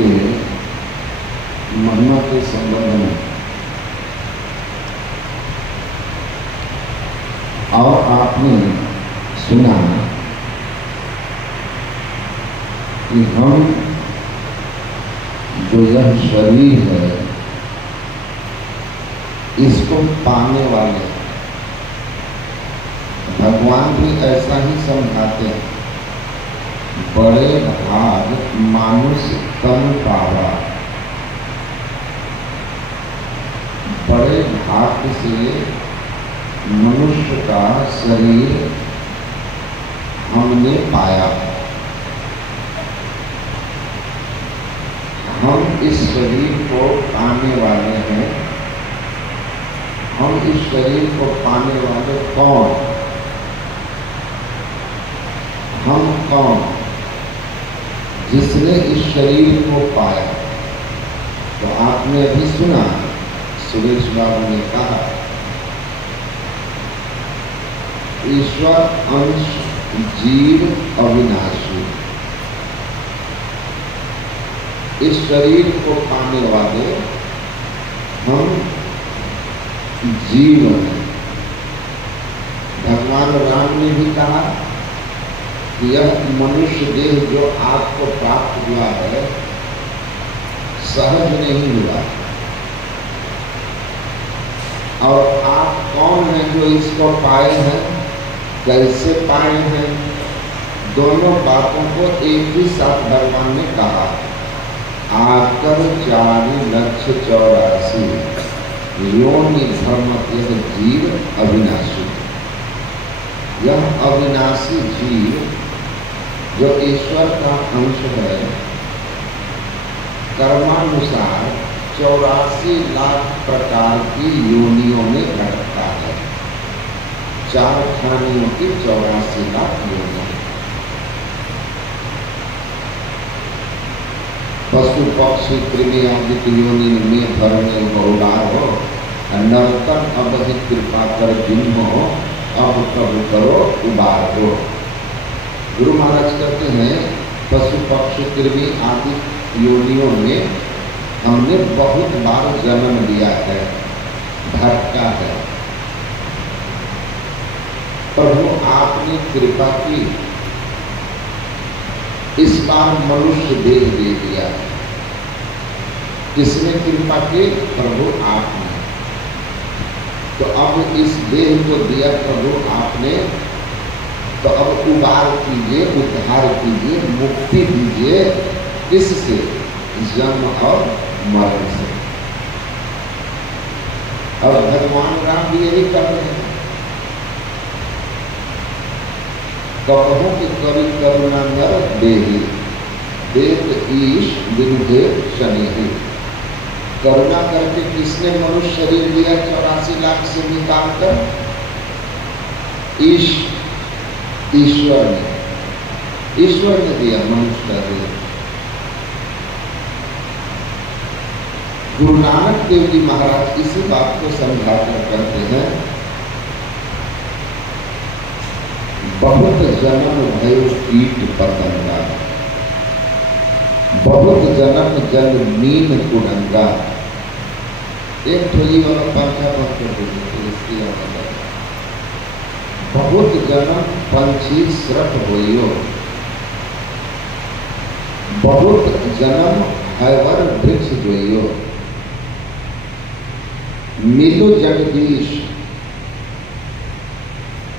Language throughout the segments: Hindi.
के महिमा के संबंध में और आपने सुना कि हम जो यह शरीर है इसको पाने वाले भगवान भी ऐसा ही समझाते हैं, बड़े भाग मानुष तन पावा। बड़े भाग से मनुष्य का शरीर हमने पाया। हम इस शरीर को पाने वाले हैं। हम इस शरीर को पाने वाले कौन? हम कौन? जिसने इस शरीर को पाया। तो आपने अभी सुना, सुरेश बाबू ने कहा, ईश्वर अंश जीव अविनाशी। इस शरीर को पाने वाले हम जीव हैं। भगवान राम ने भी कहा कि यह मनुष्य देह जो आपको प्राप्त हुआ है सहज नहीं हुआ। और आप कौन हैं जो इसको पाए हैं, कैसे पाए हैं? दोनों बातों को एक ही साथ भगवान ने कहा। आकर 4,84,000 योनि धर्म यह जीव अविनाशी। यह अविनाशी जीव जो ईश्वर का अंश है, कर्मानुसार 84 लाख प्रकार की योनियों में घटता है। 4 खानियों की 84 लाख योनियों। पशु पक्षी कृमि आदि योनि में भरने बहुलार हो, नर्तन अब ही कृपा कर जिन्हो, अब कब करो उबार हो। गुरु महाराज कहते हैं पशु पक्षी कृमि आदि योनियों में हमने बहुत बार जन्म लिया है, भटका है। प्रभु आपने कृपा की, इस बार मनुष्य देह दे दिया। किसने कृपा की? प्रभु आपने। तो अब इस देह को दिया प्रभु आपने, तो अब उबार कीजिए, उद्धार कीजिए, मुक्ति दीजिए। किससे? जन्म और मरण से। और भगवान राम भी यही कर रहे हैं। कहो कि करी करुणा नर देहि, देत ईश विरुद्धे शनि। करुणा करके किसने मनुष्य शरीर दिया 84 लाख से निकाल कर? ईश्वर ने। ईश्वर ने दिया मनुष्य शरीर। गुरु नानक देव जी महाराज इसी बात को समझाकर करते हैं, बहुत जन्म भयो कीट पतंगा, बहुत जन्म जल मीन कुरंगा। एक थोड़ी वाला पंखा बंद कर दीजिए, इसकी आवाज। बहुत जन्म पंछी श्रट होइयो, बहुत जन्म हैवर वृक्ष जोइयो। मिलो जगदीश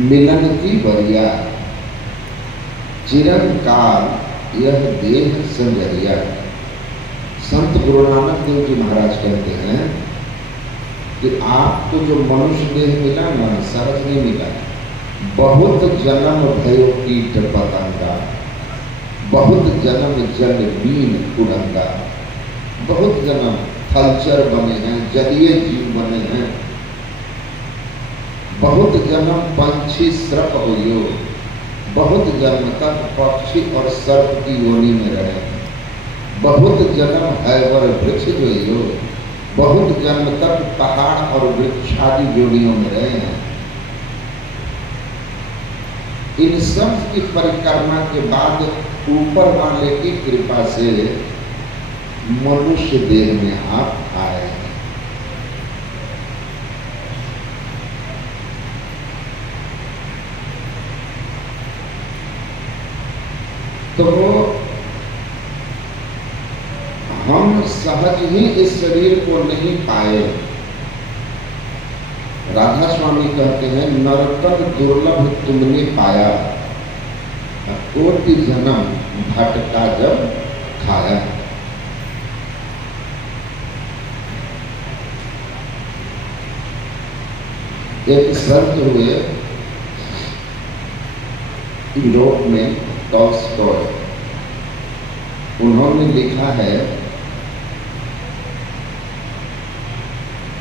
मिलन की बरिया, चिरंकाल यह देह संजरिया। संत गुरु नानक देव जी महाराज कहते हैं कि आपको जो मनुष्य देह मिला ना, सहज नहीं मिला। बहुत जन्म भयो कीट पतंगा, बहुत जन्म जल बीन कुरंगा। बहुत जन्म थलचर बने हैं, जलीय जीव बने हैं। बहुत जन्म पंछी सर्प होइयो, बहुत जन्म तक पक्षी और सर्प की योनि में रहे। बहुत जन्म हैवर वृक्ष जोइयो, बहुत जन्म तक पहाड़ और वृक्षादि योनियों में रहे हैं। इन सब की परिक्रमा के बाद ऊपर वाले की कृपा से मनुष्य देह में आप आए हैं। तो हम सहज ही इस शरीर को नहीं पाए। राधा स्वामी कहते हैं, नरतन दुर्लभ तुमने पाया, कोटि जन्म भटका जब खाया। एक संत हुए यूरोप में, टॉल्स्टॉय, उन्होंने लिखा है,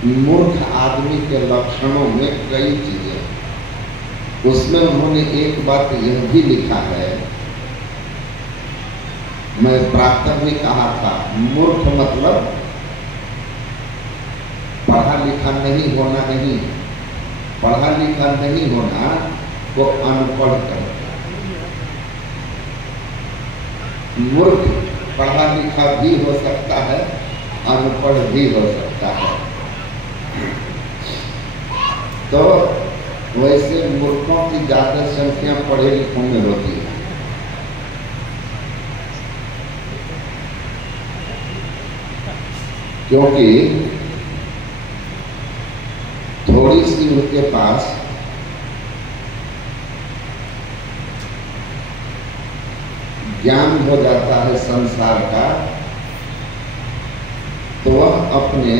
मूर्ख आदमी के लक्षणों में कई चीजें, उसमें उन्होंने एक बात यह भी लिखा है, मैं प्रातः भी कहा था, मूर्ख मतलब पढ़ा लिखा नहीं होना नहीं, पढ़ा लिखा नहीं होना को अनपढ़ करता। मूर्ख पढ़ा लिखा भी हो सकता है, अनपढ़ भी हो सकता है। तो वैसे मूर्खों की ज्यादा संख्या पढ़े लिखों में होती है। क्योंकि थोड़ी सी उनके पास ज्ञान हो जाता है संसार का, तो वह अपने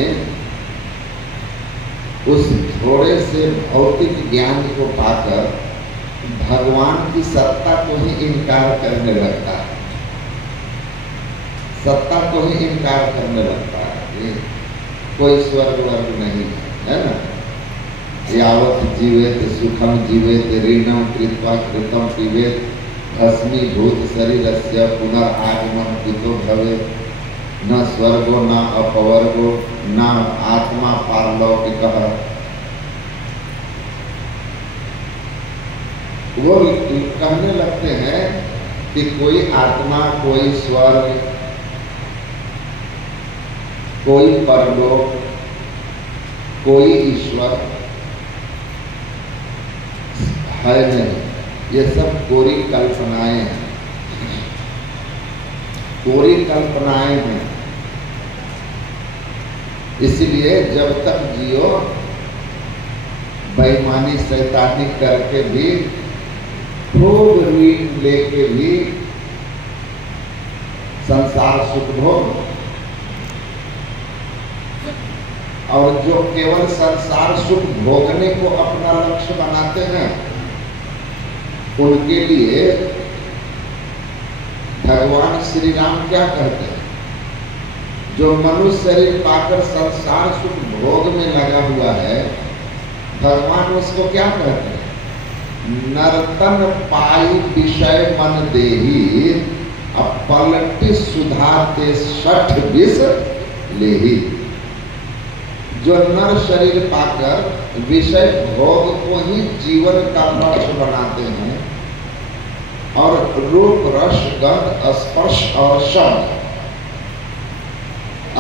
उस थोड़े से भौतिक ज्ञान को पाकर भगवान की सत्ता को ही इनकार करने लगता है, सत्ता को ही इनकार करने लगता है। कोई स्वर्ग वर्ग नहीं है ना। यावत जीवेत सुखम जीवेत ऋणम कृत्वा कृतम पीवेत भस्मीभूत शरीरस्य पुनरागमन कुतो भवेत्, न स्वर्गो न अपवर्गो न आत्मा पारलौकिकः। वो कहने लगते हैं कि कोई आत्मा, कोई स्वर्ग, कोई परलोक, कोई ईश्वर है नहीं, ये सब कोरी कल्पनाएं हैं, कोरी कल्पनाएं हैं। इसलिए जब तक जियो बेईमानी शैतानी करके भी, खूब ऋण लेके भी संसार सुख भोग, और जो केवल संसार सुख भोगने को अपना लक्ष्य बनाते हैं, उनके लिए भगवान श्री राम क्या कहते हैं? जो मनुष्य शरीर पाकर संसार सुख भोग में लगा हुआ है, भगवान उसको क्या कहते हैं? नर्तन पाई विषय मन देही, अब पलटी सुधाते सठ विष लेही। जो नर शरीर पाकर विषय भोग को ही जीवन का लक्ष्य बनाते हैं और रूप रस गंध स्पर्श और शब्द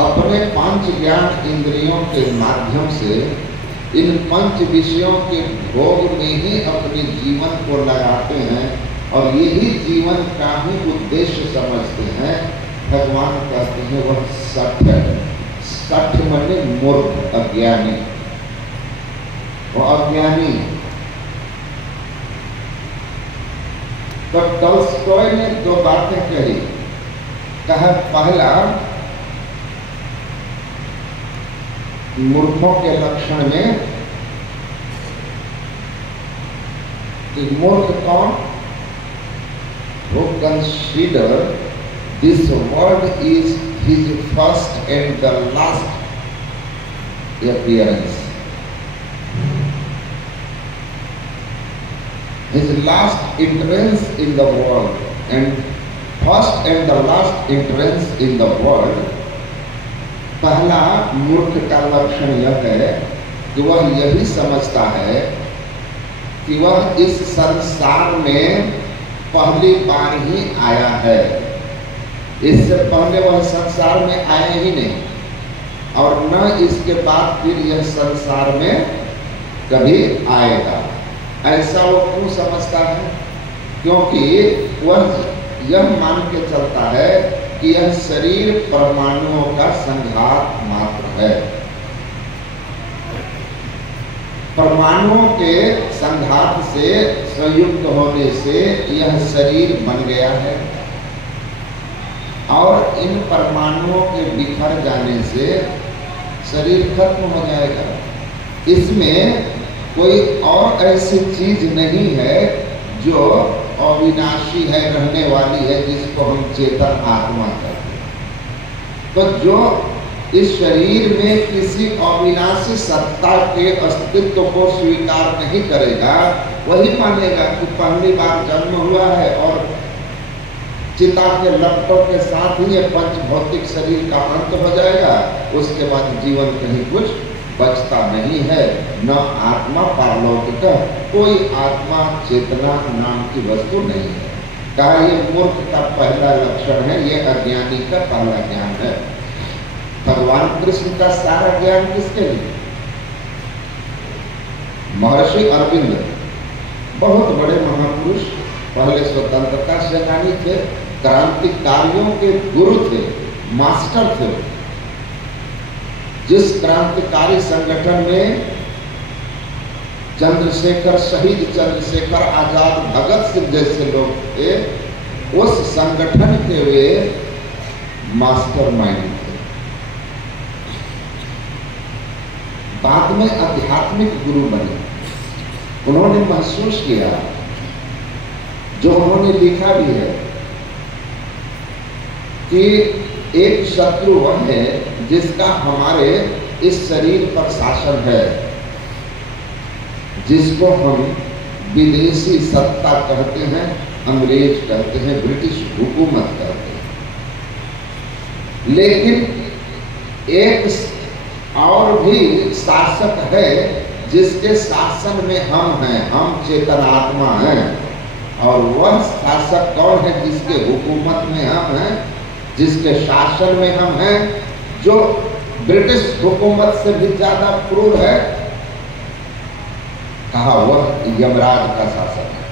अपने पंच ज्ञान इंद्रियों के माध्यम से इन पंच विषयों के भोग में ही अपने जीवन को लगाते हैं और यही जीवन का ही उद्देश्य समझते हैं। भगवान कहते हैं वह सठ है। सठ मने मूर्ख, अज्ञानी, वो अज्ञानी। तो टॉल्स्टॉय ने दो बातें कही। कहा पहला, मूर्खों के लक्षण में कि मूर्ख कौन? वो consider this world is his first and the last appearance, his last entrance in the world, and first and the last entrance in the world। पहला मूर्ख का लक्षण यह है कि वह यही समझता है कि वह इस संसार में पहली बार ही आया है। इससे पहले वह संसार में आए ही नहीं और न इसके बाद फिर यह संसार में कभी आएगा। ऐसा वो क्यों समझता है? क्योंकि वह यह मान के चलता है कि यह शरीर परमाणुओं का संघात मात्र है। परमाणुओं के संघात से संयुक्त होने से यह शरीर बन गया है और इन परमाणुओं के बिखर जाने से शरीर खत्म हो जाएगा। इसमें कोई और ऐसी चीज नहीं है जो अविनाशी है, रहने वाली है, जिसको हम चेतन आत्मा कहते हैं। तो जो इस शरीर में किसी अविनाशी सत्ता के अस्तित्व को स्वीकार नहीं करेगा वही मानेगा कि पहली बार जन्म हुआ है और चिता के लपटों के साथ ही यह पंच भौतिक शरीर का अंत हो जाएगा। उसके बाद जीवन कहीं कुछ बचता नहीं है, न आत्मा पारलौकिक, कोई आत्मा चेतना नाम की वस्तु नहीं है। कहा ये मूर्ख का पहला लक्षण है, ये अज्ञानी का पहला ज्ञान है। भगवान कृष्ण का सारा ज्ञान किसके लिए? महर्षि अरविंद बहुत बड़े महापुरुष, पहले स्वतंत्रता सेनानी थे, क्रांतिकारियों के गुरु थे, मास्टर थे। जिस क्रांतिकारी संगठन में चंद्रशेखर, शहीद चंद्रशेखर आजाद, भगत सिंह जैसे लोग थे, उस संगठन के वे मास्टरमाइंड थे। बाद में आध्यात्मिक गुरु बने। उन्होंने महसूस किया, जो उन्होंने लिखा भी है, कि एक शत्रु वह है जिसका हमारे इस शरीर पर शासन है, जिसको हम विदेशी सत्ता कहते हैं, अंग्रेज कहते हैं, ब्रिटिश हुकूमत कहते हैं। लेकिन एक और भी शासक है जिसके शासन में हम हैं, हम चेतनात्मा हैं। और वह शासक कौन है? जिसके हुकूमत में हम हैं, जिसके शासन में हम हैं, जो ब्रिटिश हुकूमत से भी ज्यादा क्रूर है। कहा वह यमराज का शासन है।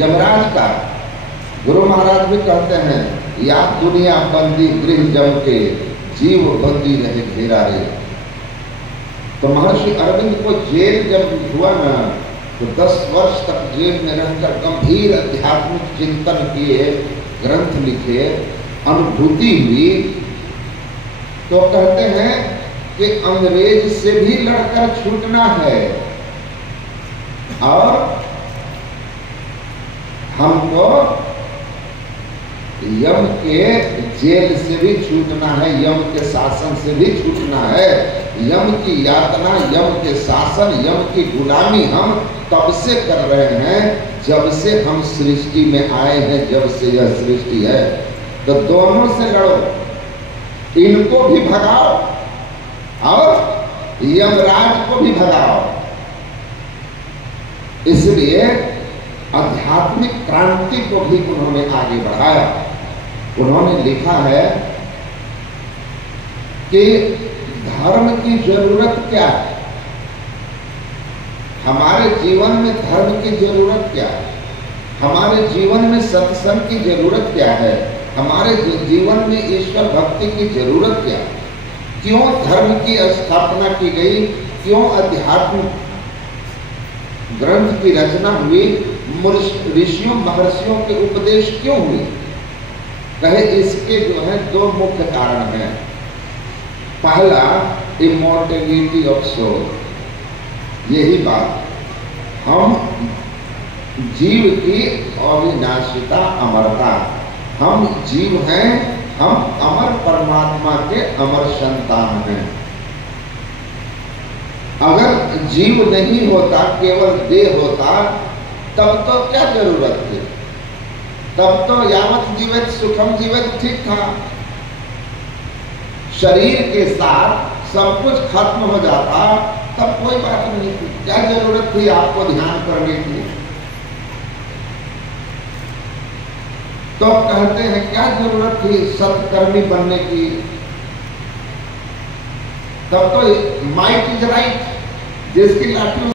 यमराज का गुरु महाराज भी कहते हैं, या दुनिया बंदी गृह जम के, जीव बंदी रहे घेरा रे। तो महर्षि अरविंद को जेल जब हुआ ना, तो 10 वर्ष तक जेल में रहकर गंभीर आध्यात्मिक चिंतन किए, ग्रंथ लिखे, अनुभूति हुई। तो कहते हैं कि अंग्रेज से भी लड़कर छूटना है और हमको यम के जेल से भी छूटना है, यम के शासन से भी छूटना है। यम की यातना, यम के शासन, यम की गुलामी हम तब से कर रहे हैं जब से हम सृष्टि में आए हैं, जब से यह सृष्टि है। तो दोनों से लड़ो, इनको भी भगाओ और यमराज को भी भगाओ। इसलिए आध्यात्मिक क्रांति को भी उन्होंने आगे बढ़ाया। उन्होंने लिखा है कि धर्म की जरूरत क्या है, हमारे जीवन में धर्म की जरूरत क्या है, हमारे जीवन में सत्संग की जरूरत क्या है, हमारे जीवन में ईश्वर भक्ति की जरूरत क्या है, क्यों धर्म की स्थापना की गई, क्यों अध्यात्म ग्रंथ की रचना हुई, ऋषियों महर्षियों के उपदेश क्यों हुए। कहे इसके जो है 2 मुख्य कारण हैं। पहला, इमॉर्टेलिटी ऑफ सोल, यही बात, हम जीव की अविनाशिता, अमरता, हम जीव हैं, हम अमर परमात्मा के अमर संतान हैं। अगर जीव नहीं होता, केवल देह होता, तब तो क्या जरूरत थी, तब तो यावत जीवित सुखम जीवित ठीक था। शरीर के साथ सब कुछ खत्म हो जाता, तब कोई बात नहीं थी, क्या जरूरत थी आपको ध्यान करने की। तो अब कहते हैं क्या जरूरत थी सत्कर्मी बनने की, तब तो माइट इज राइट, जिसकी लाठी